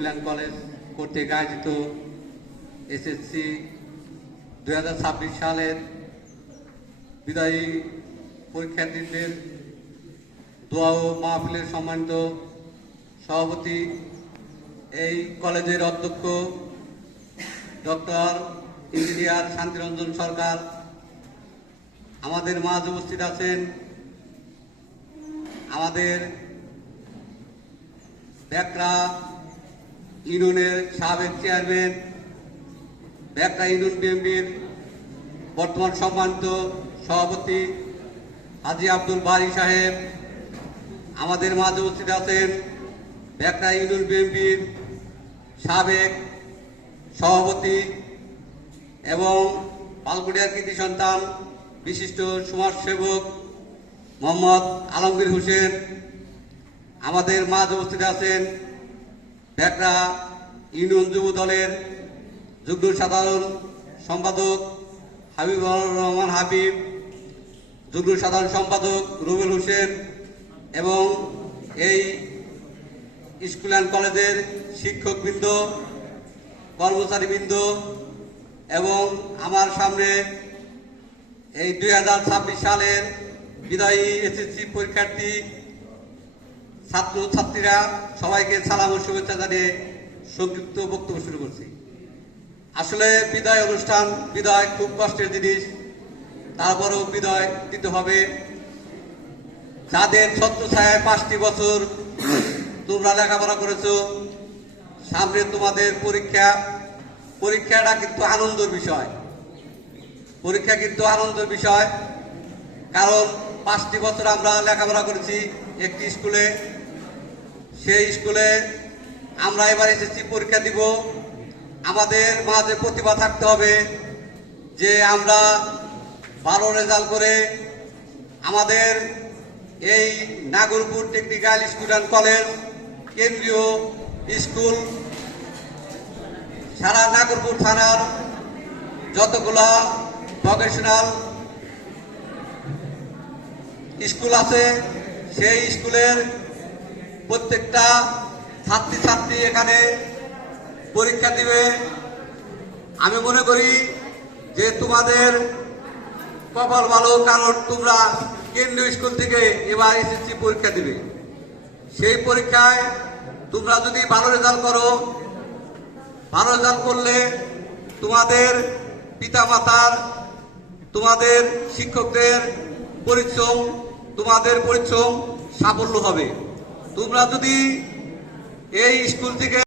School and college কর্তৃক আয়োজিত SSC 2026 সালের বিদায়ী পরীক্ষার্থীদের দোয়া ও মাহফিলের সম্মানিত সভাপতি, এই কলেজের অধ্যক্ষ ডক্টর ইঞ্জিনিয়ার শান্তিরঞ্জন সরকার, আমাদের মাঝে উপস্থিত আছেন আমাদের ব্যাকরা ইউনিয়নের সাবেক চেয়ারম্যান, ব্যাকরা ইউনিয়ন বিএনপির বর্তমান সম্মানিত সভাপতি হাজী আব্দুল বারী সাহেব, আমাদের মাঝে উপস্থিত আছেন ব্যাকরা ইউনিয়ন বিএনপির সাবেক সভাপতি এবং পালকুটিয়ার কৃতি সন্তান বিশিষ্ট সমাজসেবক মোহাম্মদ আলমগীর হোসেন, আমাদের মাঝে উপস্থিত আছেন ব্যাকরা ইউনিয়ন যুব দলের যুগ্ম সাধারণ সম্পাদক হাবিবুর রহমান হাবিব, যুগ্ম সাধারণ সম্পাদক রুবেল হোসেন এবং এই স্কুল অ্যান্ড কলেজের শিক্ষকবৃন্দ, কর্মচারীবৃন্দ এবং আমার সামনে এই 2026 সালের বিদায়ী এসএসসি পরীক্ষার্থী ছাত্রছাত্রীরা, সবাইকে সালাম ও শুভেচ্ছা জানিয়ে সংক্ষিপ্ত বক্তব্য শুরু করছি। আসলে বিদায় অনুষ্ঠান, বিদায় খুব কষ্টের জিনিস, তারপরেও বিদায় দিতে হবে। যাদের ছত্রছায়ায় 5টি বছর তোমরা লেখাপড়া করেছো, সামনে তোমাদের পরীক্ষাটা কিন্তু আনন্দের বিষয়, পরীক্ষা কিন্তু আনন্দের বিষয়। কারণ 5টি বছর আমরা লেখাপড়া করেছি একটি স্কুলে, সেই স্কুলে আমরা এবার এসএসসি পরীক্ষা দিব। আমাদের মাঝে প্রতিভা থাকতে হবে যে আমরা ভালো রেজাল্ট করে আমাদের এই Nagarpur technical school and college কেন্দ্রীয় স্কুল, সারা নাগরপুর থানার যতগুলা ভোকেশনাল স্কুল আছে সেই স্কুলের প্রত্যেকটা ছাত্রী এখানে পরীক্ষা দিবে। আমি মনে করি যে তোমাদের কপাল ভালো, কারণ তোমরা কেন্দ্রীয় স্কুল থেকে এবার এসএসসি পরীক্ষা দিবে। সেই পরীক্ষায় তোমরা যদি ভালো রেজাল্ট করো, ভালো রেজাল্ট করলে তোমাদের পিতামাতার, তোমাদের শিক্ষকদের পরিশ্রম, তোমাদের পরিশ্রম সাফল্য হবে। তোমরা যদি এই স্কুল থেকে